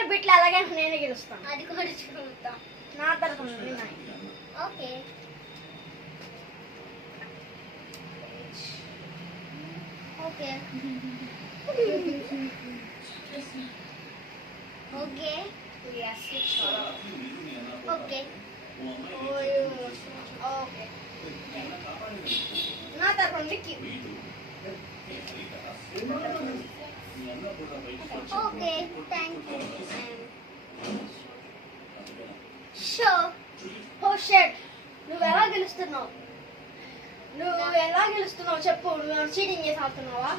ఈసారి బిట్లు అలాగే నేనే గెలుస్తాను. అది కూడా చూద్దాం. నా తరఫున okay. Okay okay okay okay నా తరఫున Vicky. Okay thank you. Show ఓ షట్, నువ్వు ఎలా గెలుస్తున్నావు చెప్పు. నువ్వు చీటింగ్ చేసి ఆడుతున్నావా?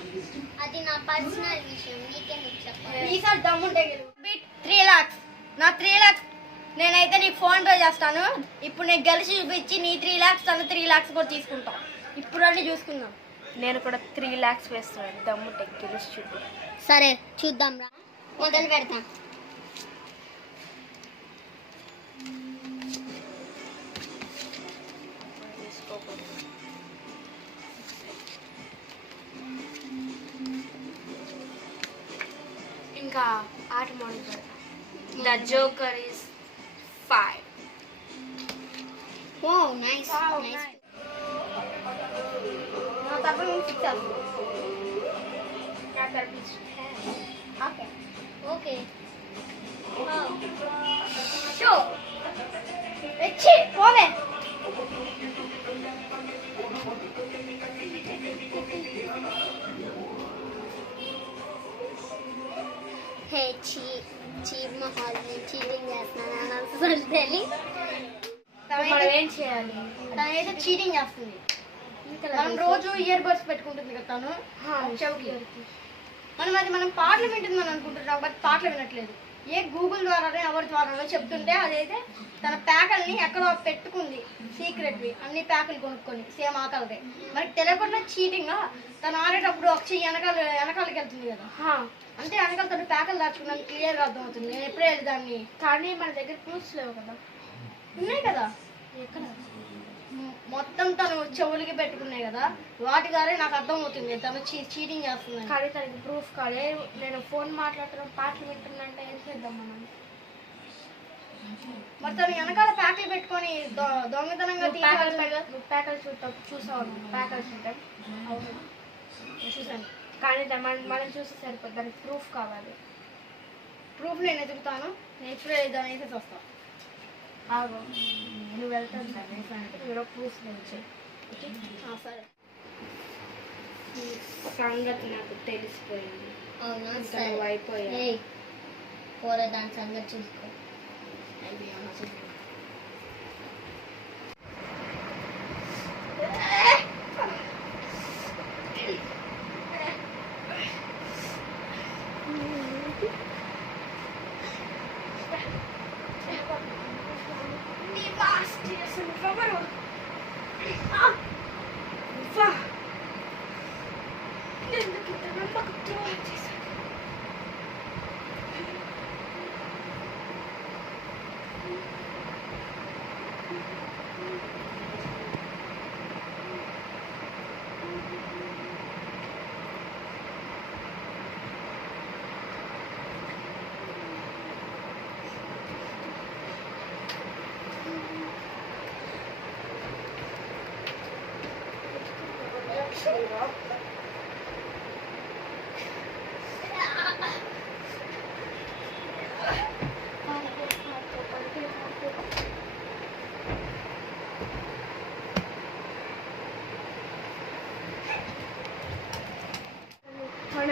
అది నా పర్సనల్ విషయం, నీకెందుకు చెప్పాలి? ఈసారి దమ్ముంటే గెలువు. Bit 3 lakhs. నా 3 lakhs నేనైతే నీకు ఫోన్ పే చేస్తాను. ఇప్పుడు నేను గెలిచి చూపించి నీ 3 lakhs తను 3 lakhs కూడా తీసుకుంటాం. ఇప్పుడు అన్నీ చూసుకుందాం. నేను కూడా 3 lakhs వేస్తున్నాను. దమ్ముంటే గెలిచి చూపి. సరే చూద్దాం రా, మొదలు పెడతాం. ఇంకా ఆట మొదలు పెడతాం. The joker is 5. Oh nice nice. నా తరఫున 6 వేస్తాను. నా తరఫున ఓకే ఓకే షో వచ్చి పోవే. హే చీప్ మహాల్ చీటింగ్ చేస్తున్నాను అసలు తెలియదు. మనం ఏం చేయాలి? తనైతే చీటింగ్ చేస్తుంది. మనం రోజు ఇయర్ బడ్స్ పెట్టుకుంటుంది కదా తను చెవికి. మనం పాటలు వింటుందని అనుకుంటున్నాం, బట్ పాటలు వినట్లేదు. ఏ గూగుల్ ద్వారానో ఎవరి ద్వారానో చెప్తుంటే అదైతే తన ప్యాకల్ని ఎక్కడో పెట్టుకుంది సీక్రెట్వి. అన్ని ప్యాకులు కొనుక్కొని సేమ్ ఆకలిదే. మనకి తెలియకుండా చీటింగ్. తను ఆడేటప్పుడు ఒక చెయ్యి వెనకాలకి వెళ్తుంది కదా, అంటే వెనకాల తను ప్యాకలు దాచుకున్నాను క్లియర్గా అర్థమవుతుంది. నేను ఎప్పుడే వెళ్ళి దాన్ని. కానీ మన దగ్గర ప్రూఫ్స్ లేవు కదా. ఉన్నాయి కదా, ఎక్కడ? మొత్తం తను చెవులకి పెట్టుకున్నాయి కదా, వాటి ద్వారా నాకు అర్థమవుతుంది తను చీటింగ్ చేస్తుంది. కానీ తనకి ప్రూఫ్ కాలే. నేను ఫోన్ మాట్లాడుతున్నాం, పాటలు వింటున్నా అంటే ఏం చేద్దాం మనం? మరి తను వెనకాల ప్యాకులు పెట్టుకొని దొంగతనంగా నువ్వు ప్యాకలు చూసావు? ప్యాకల్స్ ఉంటాయి. అవును చూసాను. కానీ మనం చూస్తే సరిపోతుంది. దానికి ప్రూఫ్ కావాలి. ప్రూఫ్ నేను ఎదుగుతాను. నేను ఇప్పుడే దాని వేసేసి వస్తాను. నువ్వు వెళ్తాను సార్, ప్రూఫ్ నుంచి. సరే, ఈ సంగతి నాకు తెలిసిపోయింది. అవునా? ఇంకా సరే నువ్వు అయిపోయావు. ఏయ్ పోరా, దాని సంగతి చూసుకో.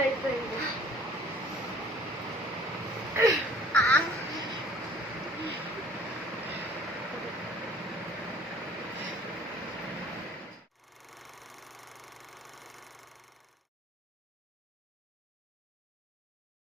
అయిపోయింది.